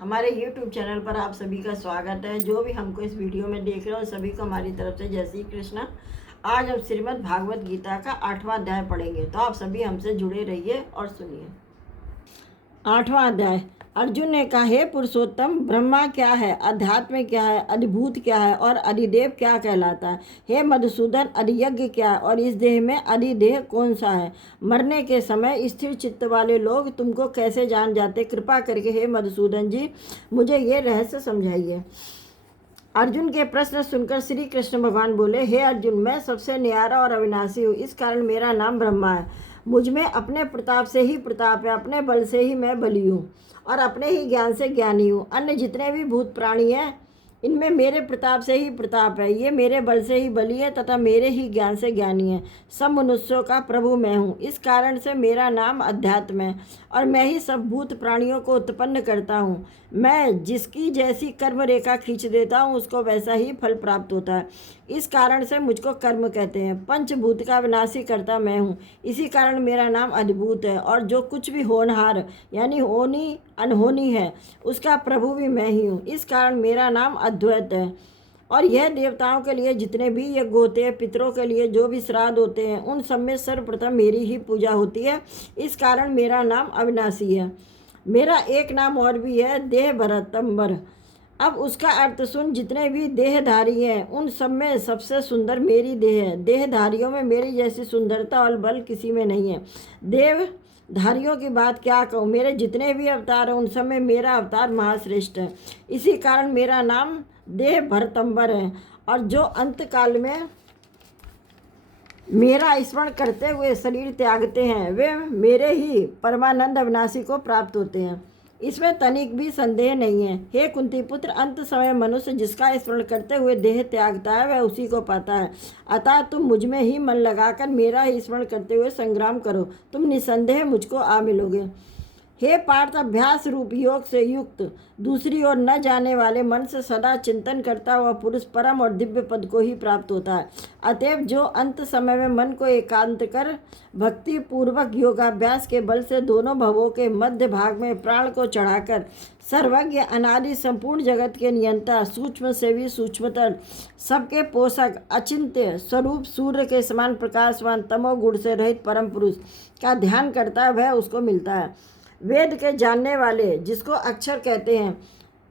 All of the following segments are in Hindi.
हमारे YouTube चैनल पर आप सभी का स्वागत है। जो भी हमको इस वीडियो में देख रहे हो सभी को हमारी तरफ से जय श्री कृष्णा। आज हम श्रीमद् भागवत गीता का 8वां अध्याय पढ़ेंगे, तो आप सभी हमसे जुड़े रहिए और सुनिए। 8वां अध्याय। अर्जुन ने कहा, हे पुरुषोत्तम, ब्रह्मा क्या है, अध्यात्म क्या है, अधिभूत क्या है और अधिदेव क्या कहलाता है। हे मधुसूदन, अधियज्ञ क्या है और इस देह में अधिदेह कौन सा है। मरने के समय स्थिर चित्त वाले लोग तुमको कैसे जान जाते। कृपा करके हे मधुसूदन जी मुझे ये रहस्य समझाइए। अर्जुन के प्रश्न सुनकर श्री कृष्ण भगवान बोले, हे अर्जुन, मैं सबसे न्यारा और अविनाशी हूँ, इस कारण मेरा नाम ब्रह्मा है। मुझ में अपने प्रताप से ही प्रताप है, अपने बल से ही मैं बली हूँ और अपने ही ज्ञान से ज्ञानी हूँ। अन्य जितने भी भूत प्राणी हैं इनमें मेरे प्रताप से ही प्रताप है, ये मेरे बल से ही बली है तथा मेरे ही ज्ञान से ज्ञानी है। सब मनुष्यों का प्रभु मैं हूँ, इस कारण से मेरा नाम अध्यात्म है और मैं ही सब भूत प्राणियों को उत्पन्न करता हूँ। मैं जिसकी जैसी कर्म रेखा खींच देता हूँ उसको वैसा ही फल प्राप्त होता है, इस कारण से मुझको कर्म कहते हैं। पंचभूत का विनाशी करता मैं हूँ, इसी कारण मेरा नाम अद्भुत है और जो कुछ भी होनहार यानी होनी अनहोनी है उसका प्रभु भी मैं ही हूँ, इस कारण मेरा नाम अद्वैत है। और यह देवताओं के लिए जितने भी यज्ञ होते हैं, पितरों के लिए जो भी श्राद्ध होते हैं, उन सब में सर्वप्रथम मेरी ही पूजा होती है, इस कारण मेरा नाम अविनाशी है। मेरा एक नाम और भी है, देह भरतंबर। अब उसका अर्थ सुन। जितने भी देहधारी हैं उन सब में सबसे सुंदर मेरी देह है। देहधारियों में मेरी जैसी सुंदरता और बल किसी में नहीं है। देवधारियों की बात क्या कहूँ, मेरे जितने भी अवतार हैं उन सब में मेरा अवतार महाश्रेष्ठ है, इसी कारण मेरा नाम देह भरतंबर है। और जो अंत काल में मेरा स्मरण करते हुए शरीर त्यागते हैं वे मेरे ही परमानंद अविनाशी को प्राप्त होते हैं, इसमें तनिक भी संदेह नहीं है। हे कुंती पुत्र, अंत समय मनुष्य जिसका स्मरण करते हुए देह त्यागता है वह उसी को पाता है। अतः तुम मुझ में ही मन लगाकर मेरा ही स्मरण करते हुए संग्राम करो, तुम निसंदेह मुझको आ मिलोगे। हे पार्थ, अभ्यास रूप योग से युक्त दूसरी ओर न जाने वाले मन से सदा चिंतन करता हुआ पुरुष परम और दिव्य पद को ही प्राप्त होता है। अतएव जो अंत समय में मन को एकांत कर भक्ति पूर्वक योगाभ्यास के बल से दोनों भवों के मध्य भाग में प्राण को चढ़ाकर सर्वज्ञ अनादि संपूर्ण जगत के नियंता सूक्ष्म से भी सूक्ष्मतर सबके पोषक अचिंत्य स्वरूप सूर्य के समान प्रकाशवान तमोगुण से रहित परम पुरुष का ध्यान करता है वह उसको मिलता है। वेद के जानने वाले जिसको अक्षर कहते हैं,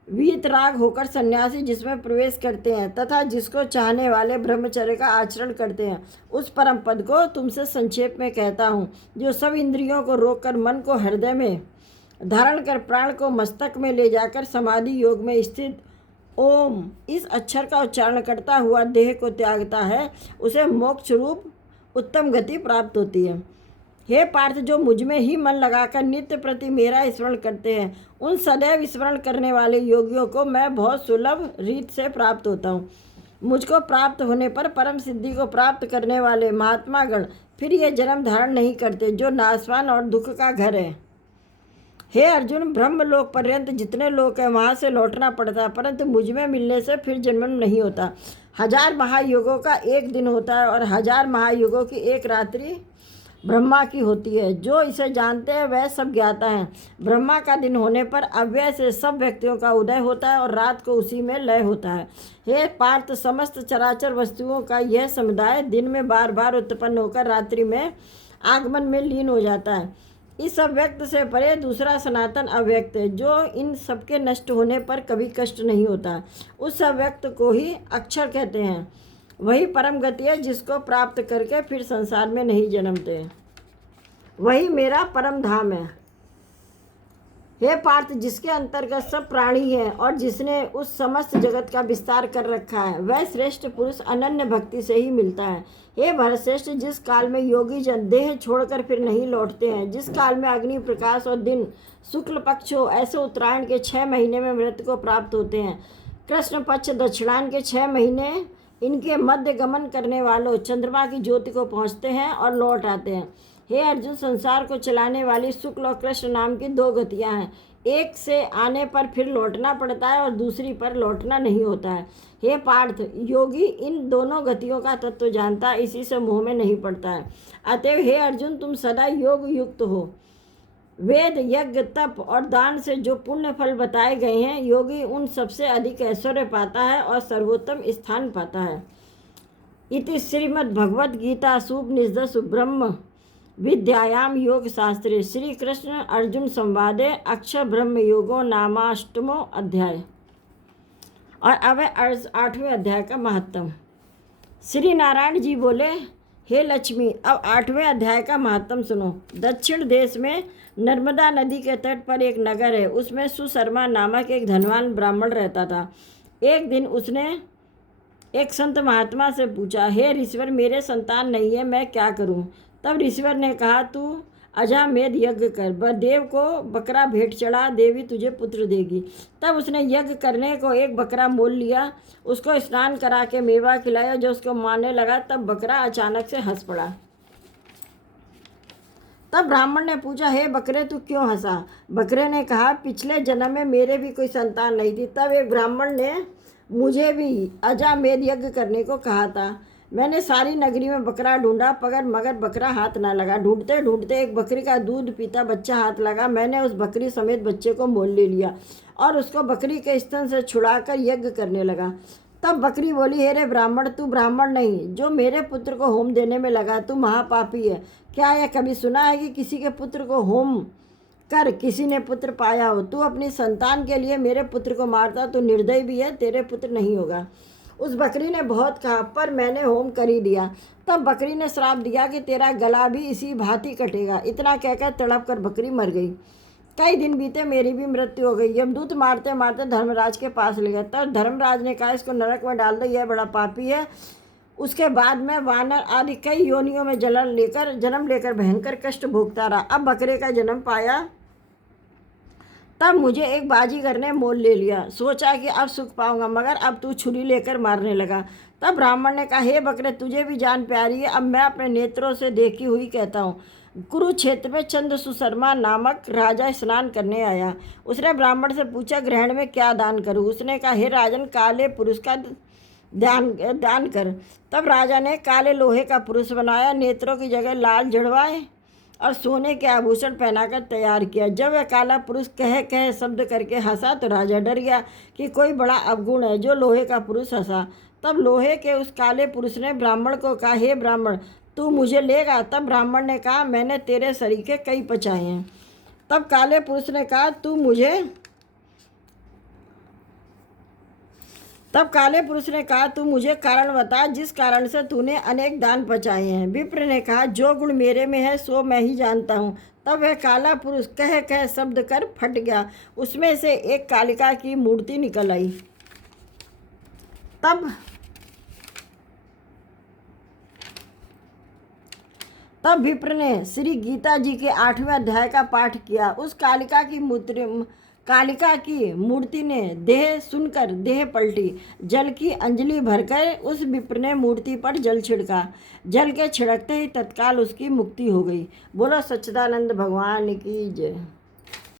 वीतराग होकर सन्यासी जिसमें प्रवेश करते हैं तथा जिसको चाहने वाले ब्रह्मचर्य का आचरण करते हैं, उस परम पद को तुमसे संक्षेप में कहता हूँ, जो सब इंद्रियों को रोककर मन को हृदय में धारण कर प्राण को मस्तक में ले जाकर समाधि योग में स्थित ओम इस अक्षर का उच्चारण करता हुआ देह को त्यागता है, उसे मोक्ष रूप उत्तम गति प्राप्त होती है। हे पार्थ, जो मुझ में ही मन लगाकर नित्य प्रति मेरा स्मरण करते हैं उन सदैव स्मरण करने वाले योगियों को मैं बहुत सुलभ रीत से प्राप्त होता हूँ। मुझको प्राप्त होने पर परम सिद्धि को प्राप्त करने वाले महात्मा गण फिर ये जन्म धारण नहीं करते जो नाशवान और दुख का घर है। हे अर्जुन, ब्रह्मलोक पर्यंत जितने लोग हैं वहाँ से लौटना पड़ता है, परंतु मुझ में मिलने से फिर जन्म नहीं होता। 1000 महायुगों का एक दिन होता है और 1000 महायुगों की एक रात्रि ब्रह्मा की होती है। जो इसे जानते हैं वह सब ज्ञाता हैं। ब्रह्मा का दिन होने पर अव्यय से सब व्यक्तियों का उदय होता है और रात को उसी में लय होता है। हे पार्थ, समस्त चराचर वस्तुओं का यह समुदाय दिन में बार बार उत्पन्न होकर रात्रि में आगमन में लीन हो जाता है। इस अव्यक्त से परे दूसरा सनातन अव्यक्त है, जो इन सबके नष्ट होने पर कभी कष्ट नहीं होता, उस अव्यक्त को ही अक्षर कहते हैं। वही परम गति है जिसको प्राप्त करके फिर संसार में नहीं जन्मते, वही मेरा परम धाम है। हे पार्थ, जिसके अंतर्गत सब प्राणी हैं और जिसने उस समस्त जगत का विस्तार कर रखा है वह श्रेष्ठ पुरुष अनन्य भक्ति से ही मिलता है। हे भरतश्रेष्ठ, जिस काल में योगी जन देह छोड़कर फिर नहीं लौटते हैं, जिस काल में अग्नि प्रकाश और दिन शुक्ल पक्ष हो, ऐसे उत्तरायण के 6 महीने में मृत्यु को प्राप्त होते हैं। कृष्ण पक्ष दक्षिणायन के 6 महीने इनके मध्य गमन करने वालों चंद्रमा की ज्योति को पहुँचते हैं और लौट आते हैं। हे अर्जुन, संसार को चलाने वाली शुक्ल और कृष्ण नाम की 2 गतियाँ हैं, एक से आने पर फिर लौटना पड़ता है और दूसरी पर लौटना नहीं होता है। हे पार्थ, योगी इन दोनों गतियों का तत्व जानता है, इसी से मोह में नहीं पड़ता है। अतएव हे अर्जुन, तुम सदा योग युक्त हो, वेद, यज्ञ, तप और दान से जो पुण्य फल बताए गए हैं, योगी उन सबसे अधिक ऐश्वर्य पाता है और सर्वोत्तम स्थान पाता है। इति श्रीमद्भगवद्गीतासूपनिषत्सु ब्रह्म विद्यायाम योग शास्त्रे श्री कृष्ण अर्जुन संवादे अक्षर ब्रह्म योगो नामाष्टमो अध्याय। और अब है 8वें अध्याय का महत्तम। श्री नारायण जी बोले, हे लक्ष्मी, अब 8वें अध्याय का महत्तम सुनो। दक्षिण देश में नर्मदा नदी के तट पर एक नगर है। उसमें सुशर्मा नामक एक धनवान ब्राह्मण रहता था। एक दिन उसने एक संत महात्मा से पूछा, हे ऋषिवर, मेरे संतान नहीं है, मैं क्या करूं? तब ऋषिवर ने कहा, तू अजामेध यज्ञ कर, देव को बकरा भेंट चढ़ा, देवी तुझे पुत्र देगी। तब उसने यज्ञ करने को एक बकरा मोल लिया, उसको स्नान करा के मेवा खिलाया। जो उसको मारने लगा तब बकरा अचानक से हंस पड़ा। तब ब्राह्मण ने पूछा, हे बकरे, तू क्यों हंसा? बकरे ने कहा, पिछले जन्म में मेरे भी कोई संतान नहीं थी। तब एक ब्राह्मण ने मुझे भी अजामेध यज्ञ करने को कहा था। मैंने सारी नगरी में बकरा ढूंढा मगर बकरा हाथ ना लगा। ढूंढते ढूंढते एक बकरी का दूध पीता बच्चा हाथ लगा। मैंने उस बकरी समेत बच्चे को मोल ले लिया और उसको बकरी के स्तन से छुड़ाकर यज्ञ करने लगा। तब बकरी बोली, हे रे ब्राह्मण, तू ब्राह्मण नहीं, जो मेरे पुत्र को होम देने में लगा, तू महापापी है। क्या यह कभी सुना है कि किसी के पुत्र को होम कर किसी ने पुत्र पाया हो? तू अपनी संतान के लिए मेरे पुत्र को मारता, तू निर्दयी भी है, तेरे पुत्र नहीं होगा। उस बकरी ने बहुत कहा, पर मैंने होम कर ही दिया। तब बकरी ने श्राप दिया कि तेरा गला भी इसी भांति कटेगा। इतना कहकर तड़प कर बकरी मर गई। कई दिन बीते, मेरी भी मृत्यु हो गई। यमदूत मारते मारते धर्मराज के पास ले गया। तब धर्मराज ने कहा, इसको नरक में डाल दो, यह बड़ा पापी है। उसके बाद में वानर आदि कई योनियों में जन्म लेकर भयंकर कष्ट भोगता रहा। अब बकरे का जन्म पाया, तब मुझे एक बाजीगर ने मोल ले लिया। सोचा कि अब सुख पाऊंगा, मगर अब तू छुरी लेकर मारने लगा। तब ब्राह्मण ने कहा, हे बकरे, तुझे भी जान प्यारी है, अब मैं अपने नेत्रों से देखी हुई कहता हूँ। कुरुक्षेत्र में चंद्र सुशर्मा नामक राजा स्नान करने आया। उसने ब्राह्मण से पूछा, ग्रहण में क्या दान करूँ? उसने कहा, हे राजन, काले पुरुष का दान कर। तब राजा ने काले लोहे का पुरुष बनाया, नेत्रों की जगह लाल जड़वाए और सोने के आभूषण पहनाकर तैयार किया। जब वह काला पुरुष कह कह शब्द करके हंसा तो राजा डर गया कि कोई बड़ा अवगुण है जो लोहे का पुरुष हंसा। तब लोहे के उस काले पुरुष ने ब्राह्मण को कहा, हे ब्राह्मण, तू मुझे लेगा? तब ब्राह्मण ने कहा, मैंने तेरे सरीखे कई पचाए हैं। तब काले पुरुष ने कहा, तू मुझे कारण बता, जिस कारण से तूने अनेक दान पचाए हैं। विप्र ने कहा, जो गुण मेरे में है सो मैं ही जानता हूँ। तब वह काला पुरुष कह कह शब्द कर फट गया। उसमें से एक कालिका की मूर्ति निकल आई। तब विप्र ने श्री गीता जी के 8वें अध्याय का पाठ किया। उस कालिका की मूर्ति ने देह सुनकर देह पलटी। जल की अंजलि भरकर उस विप्र ने मूर्ति पर जल छिड़का। जल के छिड़कते ही तत्काल उसकी मुक्ति हो गई। बोलो सच्चिदानंद भगवान की जय।